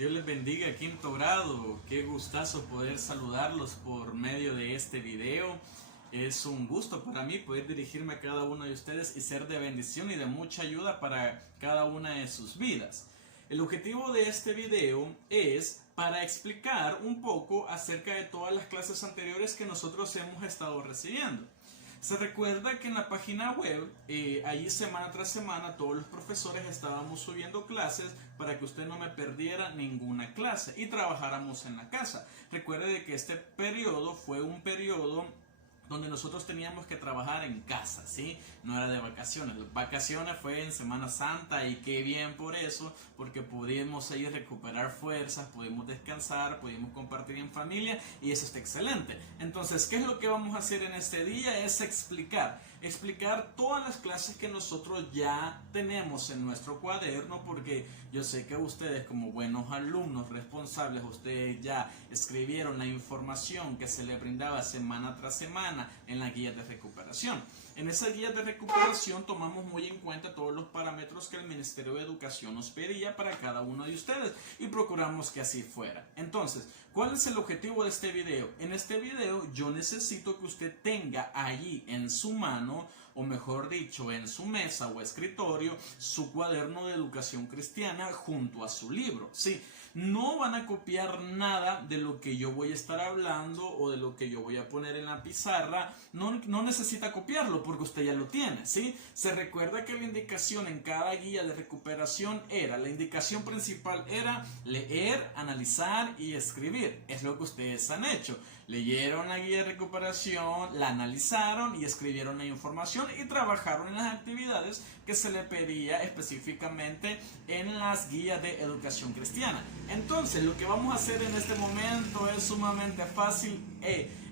Dios les bendiga, quinto grado. Qué gustazo poder saludarlos por medio de este video. Es un gusto para mí poder dirigirme a cada uno de ustedes y ser de bendición y de mucha ayuda para cada una de sus vidas. El objetivo de este video es para explicar un poco acerca de todas las clases anteriores que nosotros hemos estado recibiendo. Se recuerda que en la página web, ahí semana tras semana, todos los profesores estábamos subiendo clases para que usted no me perdiera ninguna clase y trabajáramos en la casa. Recuerde de que este periodo fue un periodo donde nosotros teníamos que trabajar en casa, ¿sí? No era de vacaciones. Las vacaciones fue en Semana Santa y qué bien por eso, porque pudimos ahí recuperar fuerzas, pudimos descansar, pudimos compartir en familia y eso está excelente. Entonces, ¿qué es lo que vamos a hacer en este día? Es explicar todas las clases que nosotros ya tenemos en nuestro cuaderno, porque yo sé que ustedes como buenos alumnos responsables, ustedes ya escribieron la información que se les brindaba semana tras semana en la guía de recuperación. En esa guía de recuperación tomamos muy en cuenta todos los parámetros que el Ministerio de Educación nos pedía para cada uno de ustedes y procuramos que así fuera. Entonces, ¿cuál es el objetivo de este video? En este video yo necesito que usted tenga allí en su mano, o mejor dicho, en su mesa o escritorio, su cuaderno de educación cristiana junto a su libro. Sí, no van a copiar nada de lo que yo voy a estar hablando o de lo que yo voy a poner en la pizarra. No necesita copiarlo porque usted ya lo tiene, ¿sí? Se recuerda que la indicación en cada guía de recuperación la indicación principal era leer, analizar y escribir. Es lo que ustedes han hecho. Leyeron la guía de recuperación, la analizaron y escribieron la información y trabajaron en las actividades que se le pedía específicamente en las guías de educación cristiana. Entonces, lo que vamos a hacer en este momento es sumamente fácil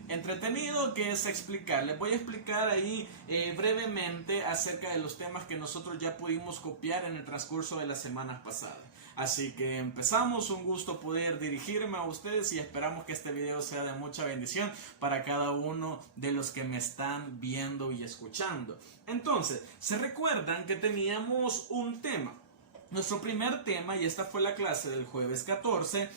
entretenido, que es explicar. Les voy a explicar ahí brevemente acerca de los temas que nosotros ya pudimos copiar en el transcurso de las semanas pasadas. Así que empezamos. Un gusto poder dirigirme a ustedes y esperamos que este video sea de mucha bendición para cada uno de los que me están viendo y escuchando. Entonces, se recuerdan que teníamos un tema. Nuestro primer tema, y esta fue la clase del jueves 12,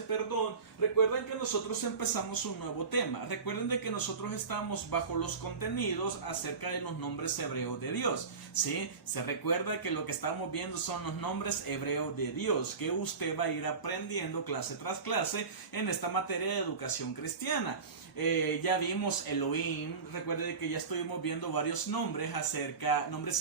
perdón. Recuerden que nosotros empezamos un nuevo tema. Recuerden de que nosotros estamos bajo los contenidos acerca de los nombres hebreos de Dios, ¿sí? Se recuerda que lo que estamos viendo son los nombres hebreos de Dios, que usted va a ir aprendiendo clase tras clase en esta materia de educación cristiana. Ya vimos Elohim. Recuerde que ya estuvimos viendo varios nombres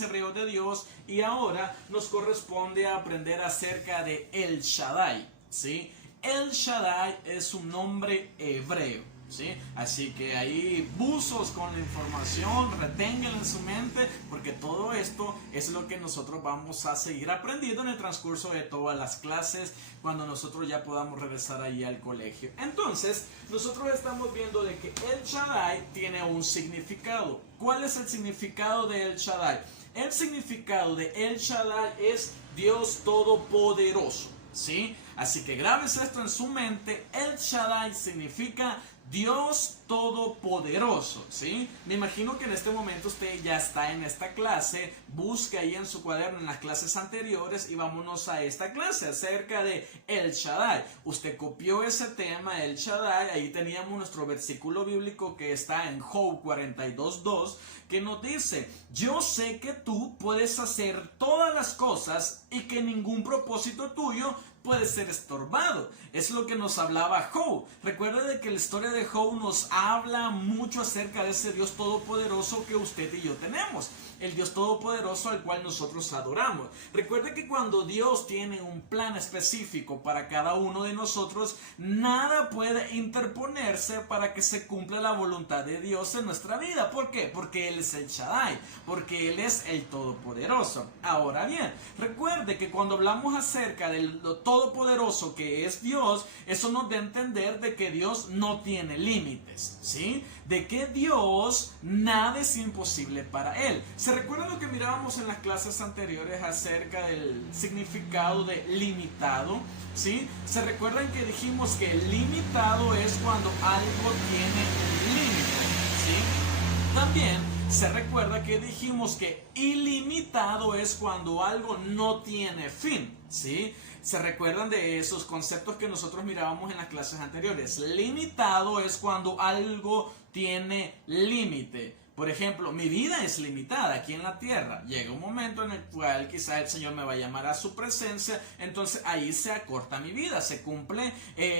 hebreos de Dios, y ahora nos corresponde aprender acerca de El Shaddai, ¿sí? El Shaddai es un nombre hebreo, ¿sí? Así que ahí buzos con la información, reténganla en su mente, porque todo esto es lo que nosotros vamos a seguir aprendiendo en el transcurso de todas las clases, cuando nosotros ya podamos regresar ahí al colegio. Entonces, nosotros estamos viendo de que El Shaddai tiene un significado. ¿Cuál es el significado de El Shaddai? El significado de El Shaddai es Dios Todopoderoso, ¿sí? Así que grábese esto en su mente. El Shaddai significa Dios Todopoderoso, ¿sí? Me imagino que en este momento usted ya está en esta clase. Busque ahí en su cuaderno en las clases anteriores y vámonos a esta clase acerca de El Shaddai. Usted copió ese tema, El Shaddai. Ahí teníamos nuestro versículo bíblico que está en Job 42:2, que nos dice: yo sé que tú puedes hacer todas las cosas y que ningún propósito tuyo puede ser estorbado. Es lo que nos hablaba Job. Recuerda de que la historia de Job nos habla mucho acerca de ese Dios todopoderoso que usted y yo tenemos, el Dios todopoderoso al cual nosotros adoramos. Recuerde que cuando Dios tiene un plan específico para cada uno de nosotros, nada puede interponerse para que se cumpla la voluntad de Dios en nuestra vida. ¿Por qué? Porque Él es el Shaddai, porque Él es el Todopoderoso. Ahora bien, recuerde que cuando hablamos acerca de lo todopoderoso que es Dios, eso nos da a entender de que Dios no tiene límites, ¿sí? De que Dios, nada es imposible para Él. ¿Se recuerdan lo que mirábamos en las clases anteriores acerca del significado de limitado? ¿Sí? ¿Se recuerdan que dijimos que limitado es cuando algo tiene un límite? ¿Sí? También se recuerda que dijimos que ilimitado es cuando algo no tiene fin. ¿Sí? ¿Se recuerdan de esos conceptos que nosotros mirábamos en las clases anteriores? Limitado es cuando algo tiene límite. Por ejemplo, mi vida es limitada aquí en la tierra. Llega un momento en el cual quizá el Señor me va a llamar a su presencia, entonces ahí se acorta mi vida, se cumple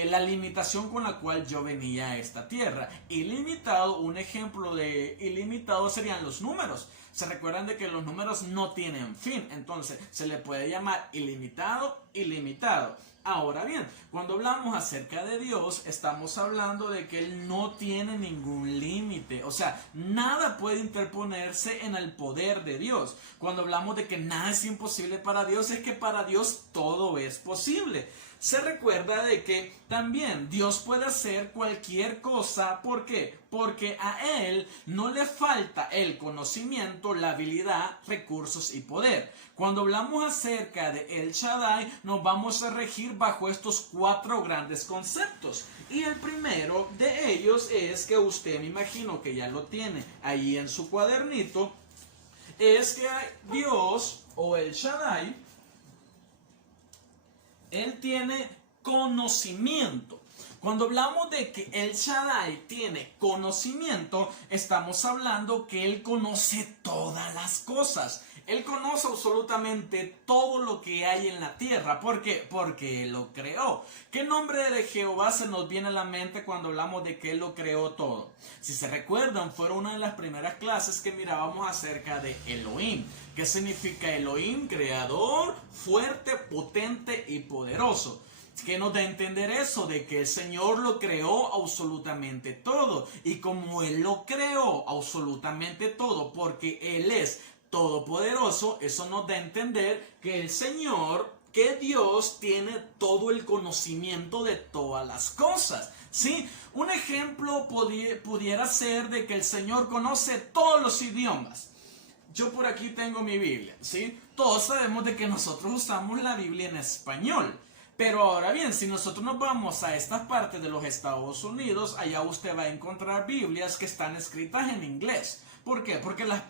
la limitación con la cual yo venía a esta tierra. Ilimitado, un ejemplo de ilimitado serían los números. Se recuerdan de que los números no tienen fin, entonces se le puede llamar ilimitado, ilimitado. Ahora bien, cuando hablamos acerca de Dios, estamos hablando de que Él no tiene ningún límite. O sea, nada puede interponerse en el poder de Dios. Cuando hablamos de que nada es imposible para Dios, es que para Dios todo es posible. Se recuerda de que también Dios puede hacer cualquier cosa. ¿Por qué? Porque a Él no le falta el conocimiento, la habilidad, recursos y poder. Cuando hablamos acerca de El Shaddai, nos vamos a regir bajo estos 4 grandes conceptos. Y el primero de ellos es que usted, me imagino que ya lo tiene ahí en su cuadernito, es que Dios o El Shaddai, Él tiene conocimiento. Cuando hablamos de que El Shaddai tiene conocimiento, estamos hablando que Él conoce todas las cosas. Él conoce absolutamente todo lo que hay en la tierra. ¿Por qué? Porque Él lo creó. ¿Qué nombre de Jehová se nos viene a la mente cuando hablamos de que Él lo creó todo? Si se recuerdan, fue una de las primeras clases que mirábamos acerca de Elohim. ¿Qué significa Elohim? Creador, fuerte, potente y poderoso. ¿Qué nos da a entender eso? De que el Señor lo creó absolutamente todo. Y como Él lo creó absolutamente todo, porque Él es todopoderoso, eso nos da a entender que el Señor, que Dios tiene todo el conocimiento de todas las cosas. ¿Sí? Un ejemplo pudiera ser de que el Señor conoce todos los idiomas. Yo por aquí tengo mi Biblia, ¿sí? Todos sabemos de que nosotros usamos la Biblia en español. Pero ahora bien, si nosotros nos vamos a esta parte de los Estados Unidos, allá usted va a encontrar Biblias que están escritas en inglés. ¿Por qué? Porque la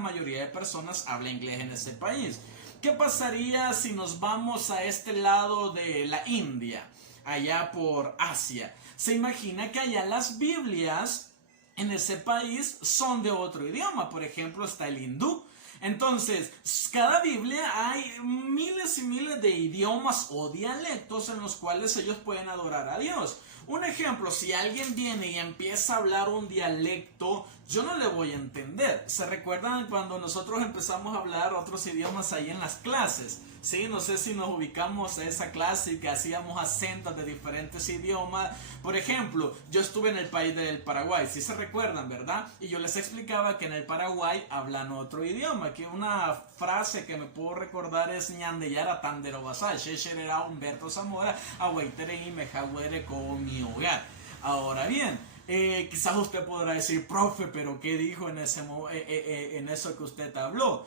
mayoría de personas habla inglés en ese país. ¿Qué pasaría si nos vamos a este lado de la India, allá por Asia? Se imagina que allá las Biblias en ese país son de otro idioma. Por ejemplo, está el hindú. Entonces, cada Biblia hay miles y miles de idiomas o dialectos en los cuales ellos pueden adorar a Dios. Un ejemplo, si alguien viene y empieza a hablar un dialecto, yo no le voy a entender. ¿Se recuerdan cuando nosotros empezamos a hablar otros idiomas ahí en las clases? Sí, no sé si nos ubicamos a esa clase y que hacíamos acentos de diferentes idiomas. Por ejemplo, yo estuve en el país del Paraguay, si se recuerdan, ¿verdad? Y yo les explicaba que en el Paraguay hablan otro idioma. Que una frase que me puedo recordar es ñandeyara tandero basal, shesherera Humberto Zamora, aguaitere y mejagüere con mi hogar. Ahora bien, quizás usted podrá decir, profe, pero ¿qué dijo en eso que usted habló?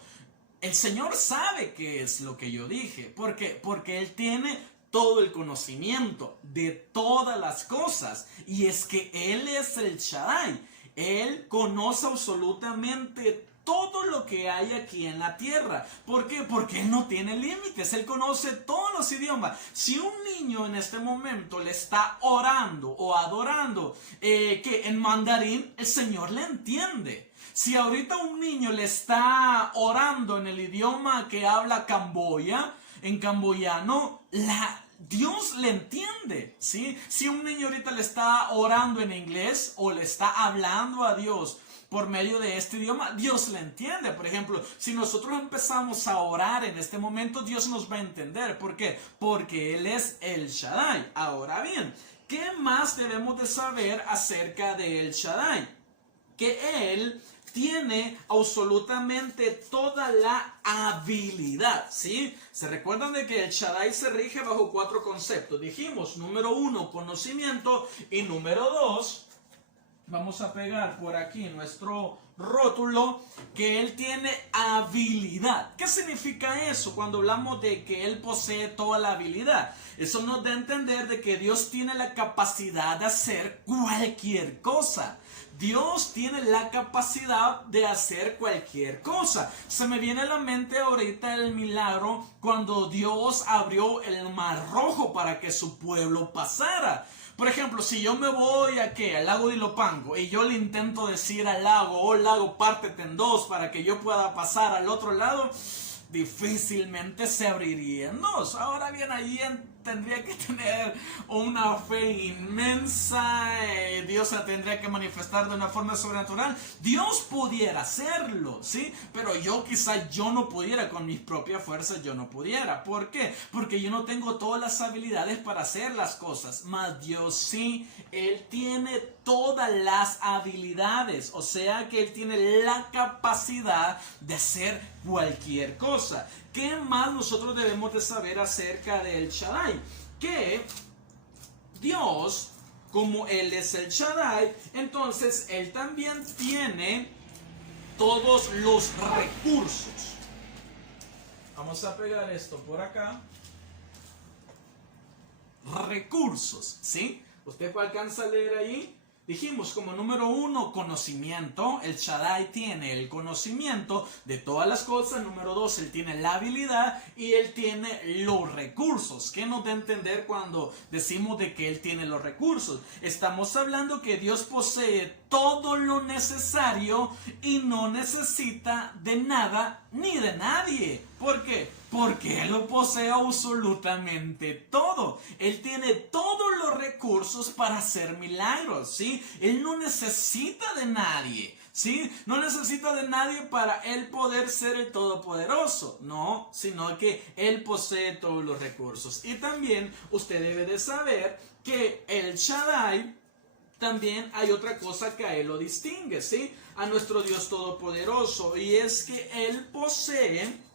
El Señor sabe qué es lo que yo dije. ¿Por qué? Porque Él tiene todo el conocimiento de todas las cosas. Y es que Él es el Shaddai. Él conoce absolutamente todo lo que hay aquí en la tierra. ¿Por qué? Porque Él no tiene límites. Él conoce todos los idiomas. Si un niño en este momento le está orando o adorando que en mandarín, el Señor le entiende. Si ahorita un niño le está orando en el idioma que habla Camboya, en camboyano, Dios le entiende, ¿sí? Si un niño ahorita le está orando en inglés o le está hablando a Dios por medio de este idioma, Dios le entiende. Por ejemplo, si nosotros empezamos a orar en este momento, Dios nos va a entender. ¿Por qué? Porque Él es el Shaddai. Ahora bien, ¿qué más debemos de saber acerca de el Shaddai? Que Él tiene absolutamente toda la habilidad, ¿sí? ¿Se recuerdan de que el Shaddai se rige bajo 4 conceptos? Dijimos, número 1, conocimiento, y número 2, vamos a pegar por aquí nuestro rótulo, que Él tiene habilidad. ¿Qué significa eso cuando hablamos de que Él posee toda la habilidad? Eso nos da a entender de que Dios tiene la capacidad de hacer cualquier cosa. Dios tiene la capacidad de hacer cualquier cosa. Se me viene a la mente ahorita el milagro cuando Dios abrió el mar rojo para que su pueblo pasara. Por ejemplo, si yo me voy al lago de Ilopango y yo le intento decir al lago, oh lago, pártete en dos para que yo pueda pasar al otro lado, difícilmente se abriría en dos. Ahora bien, allí tendría que tener una fe inmensa, Dios se tendría que manifestar de una forma sobrenatural. Dios pudiera hacerlo, ¿sí? Pero quizás yo no pudiera, con mis propias fuerzas yo no pudiera. ¿Por qué? Porque yo no tengo todas las habilidades para hacer las cosas, mas Dios sí. Él tiene todas las habilidades, o sea que Él tiene la capacidad de hacer cualquier cosa. ¿Qué más nosotros debemos de saber acerca del Shaddai? Que Dios, como Él es el Shaddai, entonces Él también tiene todos los recursos. Vamos a pegar esto por acá. Recursos, ¿sí? ¿Usted alcanza a leer ahí? Dijimos como número 1, conocimiento. El Shaddai tiene el conocimiento de todas las cosas. Número 2, Él tiene la habilidad y Él tiene los recursos. ¿Qué nos da a entender cuando decimos de que Él tiene los recursos? Estamos hablando que Dios posee todo lo necesario y no necesita de nada ni de nadie. ¿Por qué? Porque Él lo posee absolutamente todo. Él tiene todos los recursos para hacer milagros, ¿sí? Él no necesita de nadie, ¿sí? No necesita de nadie para Él poder ser el Todopoderoso. No, sino que Él posee todos los recursos. Y también usted debe de saber que el Shaddai, también hay otra cosa que a Él lo distingue, ¿sí? A nuestro Dios Todopoderoso. Y es que Él posee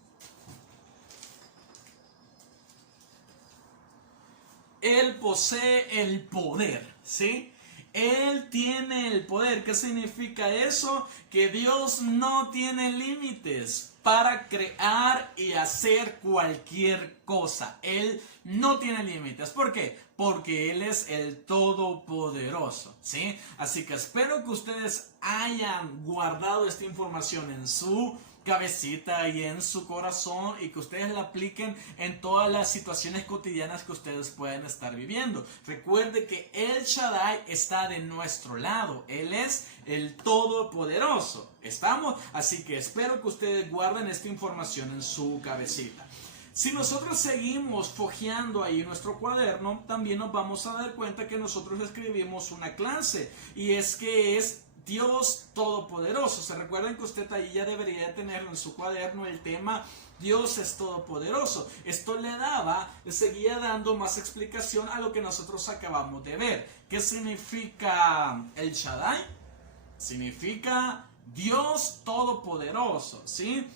el poder, ¿sí? Él tiene el poder. ¿Qué significa eso? Que Dios no tiene límites para crear y hacer cualquier cosa. Él no tiene límites. ¿Por qué? Porque Él es el Todopoderoso, ¿sí? Así que espero que ustedes hayan guardado esta información en su cabecita y en su corazón y que ustedes la apliquen en todas las situaciones cotidianas que ustedes pueden estar viviendo. Recuerde que el Shaddai está de nuestro lado. Él es el Todopoderoso. ¿Estamos? Así que espero que ustedes guarden esta información en su cabecita. Si nosotros seguimos fojeando ahí nuestro cuaderno, también nos vamos a dar cuenta que nosotros escribimos una clase y es que es Dios Todopoderoso. Se recuerdan que usted ahí ya debería de tenerlo en su cuaderno, el tema Dios es Todopoderoso. Esto le seguía dando más explicación a lo que nosotros acabamos de ver. ¿Qué significa el Shaddai? Significa Dios Todopoderoso, ¿sí?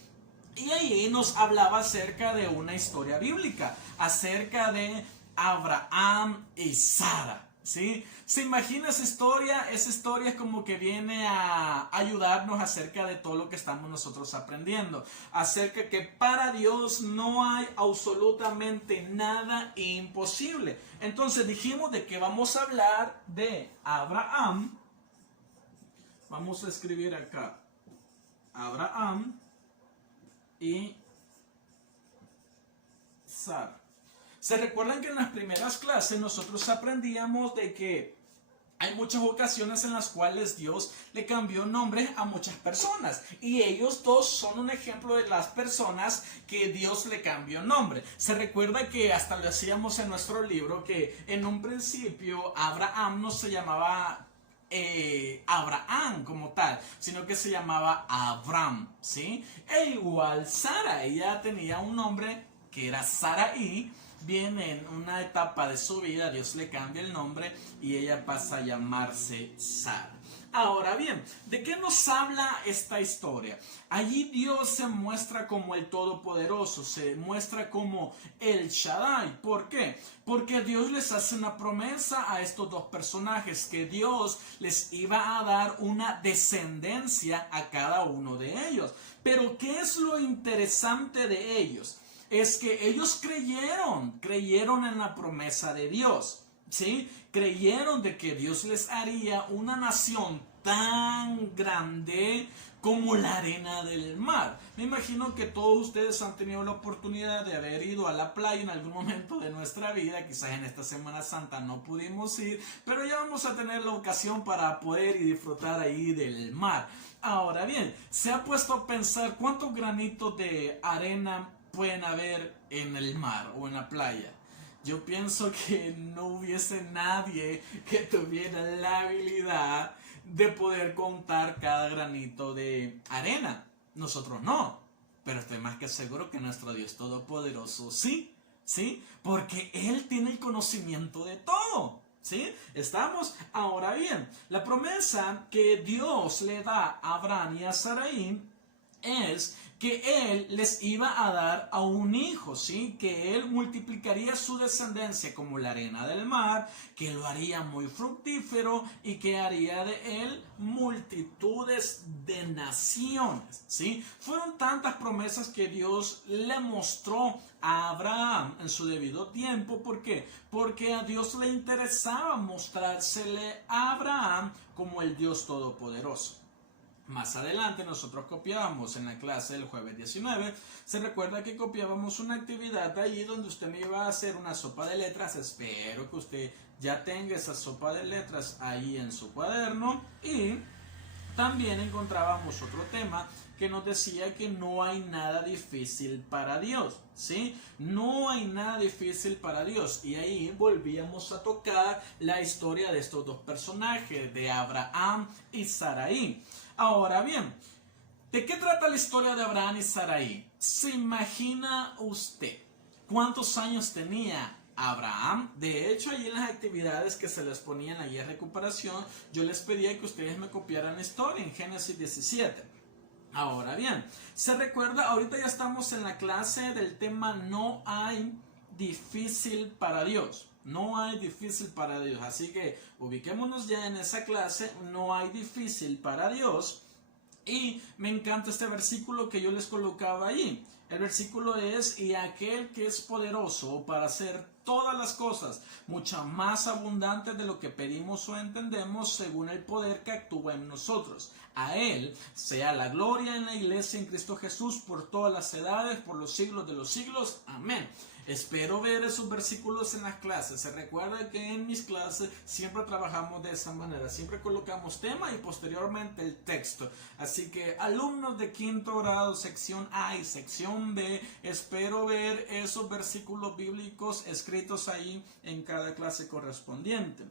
Y ahí nos hablaba acerca de una historia bíblica, acerca de Abraham y Sara. ¿Sí? ¿Se imagina esa historia? Esa historia es como que viene a ayudarnos acerca de todo lo que estamos nosotros aprendiendo. Acerca que para Dios no hay absolutamente nada imposible. Entonces dijimos de que vamos a hablar de Abraham. Vamos a escribir acá. Abraham y Sara. ¿Se recuerdan que en las primeras clases nosotros aprendíamos de que hay muchas ocasiones en las cuales Dios le cambió nombres a muchas personas? Y ellos dos son un ejemplo de las personas que Dios le cambió nombre. Se recuerda que hasta lo hacíamos en nuestro libro, que en un principio Abraham no se llamaba Abraham como tal, sino que se llamaba Abram, ¿sí? E igual Sara, ella tenía un nombre que era Sarai. Bien, en una etapa de su vida Dios le cambia el nombre y ella pasa a llamarse Sara. Ahora bien, ¿de qué nos habla esta historia? Allí Dios se muestra como el Todopoderoso, se muestra como el Shaddai. ¿Por qué? Porque Dios les hace una promesa a estos dos personajes, que Dios les iba a dar una descendencia a cada uno de ellos. Pero ¿qué es lo interesante de ellos? Es que ellos creyeron en la promesa de Dios, ¿sí? Creyeron de que Dios les haría una nación tan grande como la arena del mar. Me imagino que todos ustedes han tenido la oportunidad de haber ido a la playa en algún momento de nuestra vida. Quizás en esta Semana Santa no pudimos ir, pero ya vamos a tener la ocasión para poder y disfrutar ahí del mar. Ahora bien, ¿se ha puesto a pensar cuántos granitos de arena pueden haber en el mar o en la playa? Yo pienso que no hubiese nadie que tuviera la habilidad de poder contar cada granito de arena. Nosotros no, pero estoy más que seguro que nuestro Dios Todopoderoso sí, ¿sí? Porque Él tiene el conocimiento de todo, ¿sí? ¿Estamos? Ahora bien, la promesa que Dios le da a Abraham y a Sarai es que Él les iba a dar a un hijo, ¿sí? Que Él multiplicaría su descendencia como la arena del mar, que lo haría muy fructífero y que haría de Él multitudes de naciones, ¿sí? Fueron tantas promesas que Dios le mostró a Abraham en su debido tiempo. ¿Por qué? Porque a Dios le interesaba mostrársele a Abraham como el Dios Todopoderoso. Más adelante nosotros copiábamos en la clase del jueves 19, se recuerda que copiábamos una actividad allí donde usted me iba a hacer una sopa de letras. Espero que usted ya tenga esa sopa de letras ahí en su cuaderno. Y también encontrábamos otro tema que nos decía que no hay nada difícil para Dios, ¿sí? No hay nada difícil para Dios. Y ahí volvíamos a tocar la historia de estos dos personajes, de Abraham y Sarai. Ahora bien, ¿de qué trata la historia de Abraham y Sarai? ¿Se imagina usted cuántos años tenía Abraham? De hecho, allí en las actividades que se les ponían allí en recuperación, yo les pedía que ustedes me copiaran la historia en Génesis 17. Ahora bien, se recuerda, ahorita ya estamos en la clase del tema no hay difícil para Dios. No hay difícil para Dios. Así que ubiquémonos ya en esa clase, no hay difícil para Dios. Y me encanta este versículo que yo les colocaba allí. El versículo es: y aquel que es poderoso para hacer todas las cosas, mucho más abundantes de lo que pedimos o entendemos, según el poder que actúa en nosotros. A Él sea la gloria en la iglesia en Cristo Jesús por todas las edades, por los siglos de los siglos. Amén. Espero ver esos versículos en las clases. Se recuerda que en mis clases siempre trabajamos de esa manera. Siempre colocamos tema y posteriormente el texto. Así que alumnos de quinto grado, sección A y sección B, espero ver esos versículos bíblicos escritos ahí en cada clase correspondiente.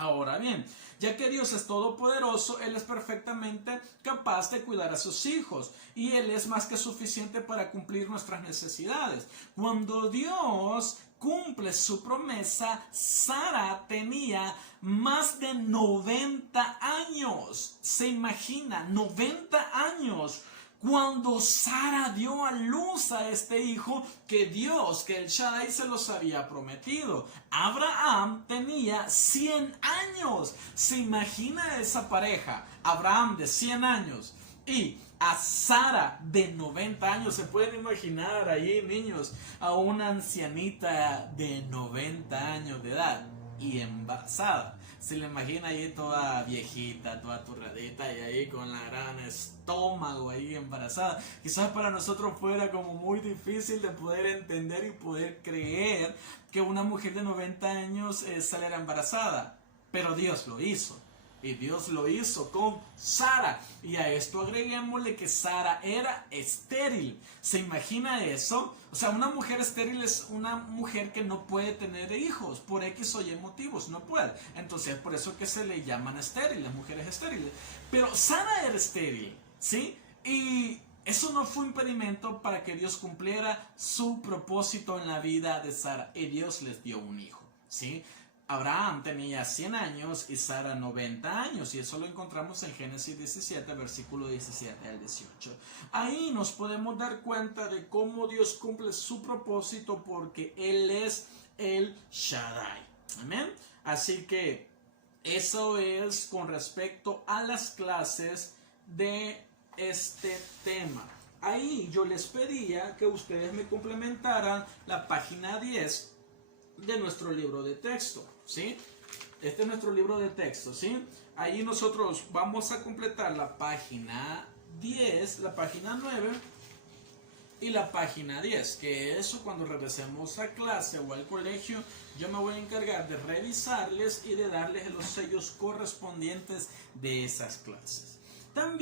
Ahora bien, ya que Dios es todopoderoso, Él es perfectamente capaz de cuidar a sus hijos y Él es más que suficiente para cumplir nuestras necesidades. Cuando Dios cumple su promesa, Sara tenía más de 90 años. ¿Se imagina? 90 años. Cuando Sara dio a luz a este hijo que Dios, que el Shaddai se los había prometido. Abraham tenía 100 años. ¿Se imagina esa pareja? Abraham de 100 años y a Sara de 90 años. ¿Se pueden imaginar ahí, niños, a una ancianita de 90 años de edad y embarazada? Se le imagina ahí toda viejita, toda turradita y ahí con la gran estómago ahí embarazada. Quizás para nosotros fuera como muy difícil de poder entender y poder creer que una mujer de 90 años saliera embarazada. Pero Dios lo hizo. Y Dios lo hizo con Sara. Y a esto agreguémosle que Sara era estéril. ¿Se imagina eso? O sea, una mujer estéril es una mujer que no puede tener hijos por X o Y motivos, no puede. Entonces es por eso que se le llaman estériles, mujeres estériles. Pero Sara era estéril, ¿sí? Y eso no fue impedimento para que Dios cumpliera su propósito en la vida de Sara. Y Dios les dio un hijo, ¿sí? Abraham tenía 100 años y Sara 90 años, y eso lo encontramos en Génesis 17, versículo 17 al 18. Ahí nos podemos dar cuenta de cómo Dios cumple su propósito, porque Él es el Shaddai. Amén. Así que eso es con respecto a las clases de este tema. Ahí yo les pedía que ustedes me complementaran la página 10 de nuestro libro de texto, ¿sí? Este es nuestro libro de texto, ¿sí? Ahí nosotros vamos a completar la página 10, la página 9 y la página 10, que eso cuando regresemos a clase o al colegio, yo me voy a encargar de revisarles y de darles los sellos correspondientes de esas clases. También